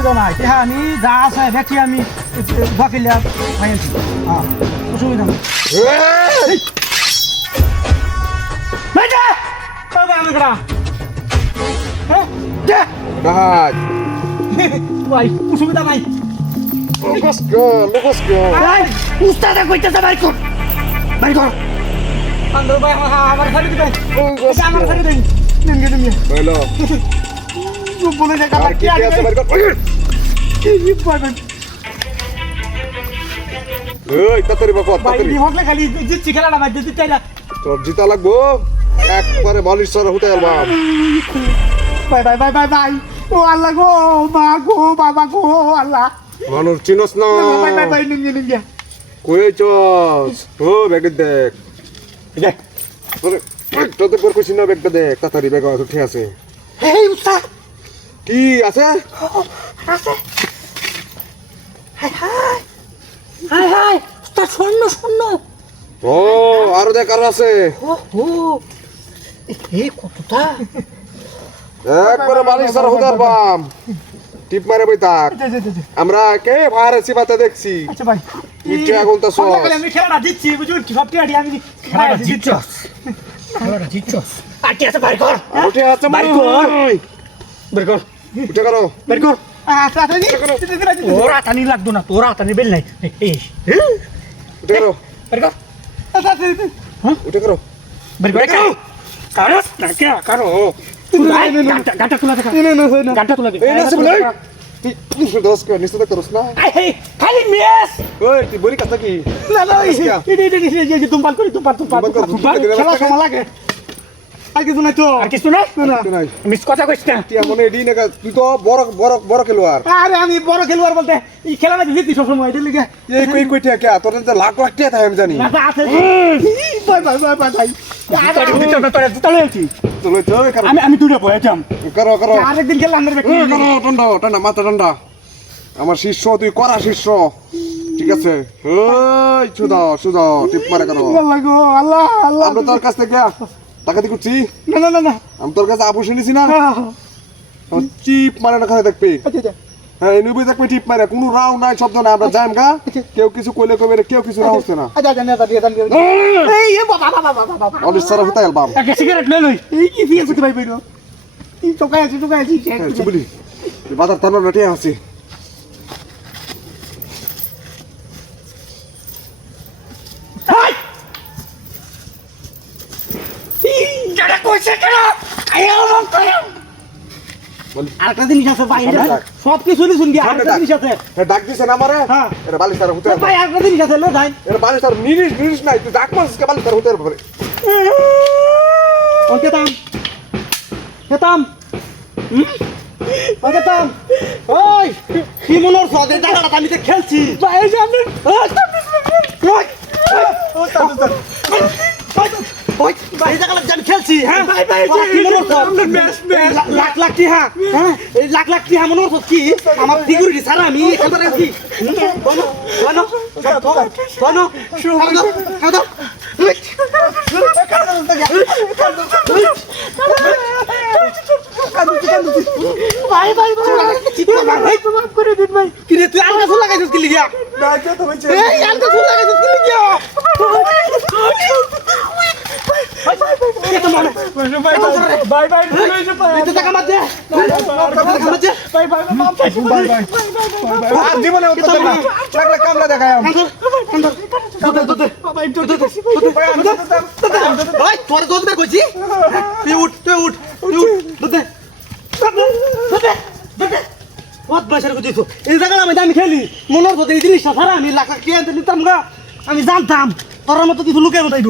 অসুবিধা নাই হ্যাঁ আমি যা আছে দেখি আমি বাকিলা পাইছি হ্যাঁ অসুবিধা নেই আমি করা হ্যাঁ Dad. ভাই অসুবিধা নাই Lucas go. ভাই উস্তাদে কইতেছে ভাই কর ভাই কর আন্দর ভাই আমার খালি দিবেন এটা আমার খালি দেন নিন নিন Hello. বলে দেখা আর কি কি আছে বাইর কর কি পাবেন এই তাড়াতাড়ি বকো ভাই তাড়াতাড়ি রিমোটলে খালি জিতছি খেলাটা ভাই জিততে না তোর জিতা লাগবো একবারে বালিশ সর হতে আলবাম ভাই ভাই ভাই ভাই ভাই ও আল্লাহ গো মা গো বাবা গো আল্লাহ মানুষ চিনস না ভাই ভাই ভাই নিন নিন কই চস ও ব্যাগ দেখ দেখ তোদের পর কইছি না ব্যাগটা দেখ তাড়াতাড়ি ব্যাগ উঠে আছে এই উস্তাদ কি আছে আছে হাই হাই হাই হাই উস্তাদ শূন্য শূন্য ও আরো দেখ আর আছে ও ও এই কতটা একবারে বালিশ সর হতে আলবাম টিপ মারে বই তাক আমরা কে ভাইরে সিবাতে দেখছি আচ্ছা ভাই নিচে আগুন তো সস আমি খেলাটা জিতছি বুঝুন কি সবটি আড়ি আমি খেলাটা জিতছস খেলাটা জিতছস আটি আছে বাইর কর উঠে আছে বাইর কর বের কর উঠে করো বাইর কর আচ্ছা তোরা টানি লাগতো না তোরা টানি বেল নাই এই উঠে করো বাইর কর আচ্ছা উঠে করো বাইর কর কারস না কে কারো গাটা তুলা দেখা গাটা তুলা দে এই না বলে তুই দোস কর নিশ্চিত করছ না এই খালি মিস ওই তুই বলি কথা কি না না এই তুমপাল করি তুমপাল খেলা সময় লাগে আর কিছু নাই তো আর কিছু নাই না মিস কথা কইছ না তুই মনে এডি না তুই তো বড় খেলোয়াড় আরে আমি বড় খেলোয়াড় বলতে এই খেলাটা জিতি সব সময় এটা লিগে এই কই টাকা কে তোর তো লাখ লাখ টাকা আমি জানি না আছে ভাই আমি দুটো বয়েছিলাম করো করো আরেকদিন খেললাম ঠান্ডা ঠান্ডা মাথা ঠান্ডা আমার শিষ্য তুই করা শিষ্য ঠিক আছে ওই সুদাও টিপ মারে করো আল্লাহ গো আল্লাহ আল্লাহ আমরা তোর কাছ থেকে টাকা দিয়ে করছি না না না না আমি তোর কাছে আপু শুনেছি না টিপ মারে না খাতে দেখবি হ্যাঁ এই নবী দেখবি টিপ মারে কোনো রাও নাই শব্দ না আমরা যাইম গা কেউ কিছু কইলে কইবে কেউ কিছু না হচ্ছে না এই বাবা অলিশ সারা হতে অ্যালবাম একটা সিগারেট লে লই এই কি ফিয়েছে ভাই ভাই এই চোকায় আছে চুবলি বাজার তানো রটে আছে হাই যারা কইছে কেন আইও মন করে আরেকটা জিনিস আছে ভাই সব কিছু শুন দিয়া আরেকটা জিনিস আছে ডাক দিছে না আমারে হ্যাঁ এটা বালিশ সারা হতে ভাই আরেকটা জিনিস আছে লে ভাই এটা বালিশ সারা নিরিশ নাই তুই ডাক মারছিস কে বালিশ সারা হতে পারে কেতাম কেতাম ওই কি মনোর সদে জায়গাটা আমি তো খেলছি ভাই এই যে আপনি ভাই জায়গাটা আমি খেলছি হ্যাঁ ভাই ভাই লাখ লাখ কি হ্যাঁ এই লাখ লাখ কি মনোর সদ কি আমার ফিগুরি সারা আমি এখানে আছি ভাই ভাই ভাই তোমার করে দিন ভাই কি রে তুই আলগা ফুল লাগাইছিস কি লিগা না কে তো হইছে এই আলগা ফুল লাগাইছিস কি লিগা ভাই ভাই এটা টাকা মার দে ভাই ভাই আর জীবনে উঠতে না লাগলে কামলা দেখায় ভাই তোর দোষ বের কইছি তুই উঠ বহুত বছর কইছিস এই জায়গা আমি খেলি মনের কথা এই জিনিসটা সারা আমি লাখ লাখ টাকা নিতাম গা আমি জানতাম তোর মতো কিছু লুকে কোথায়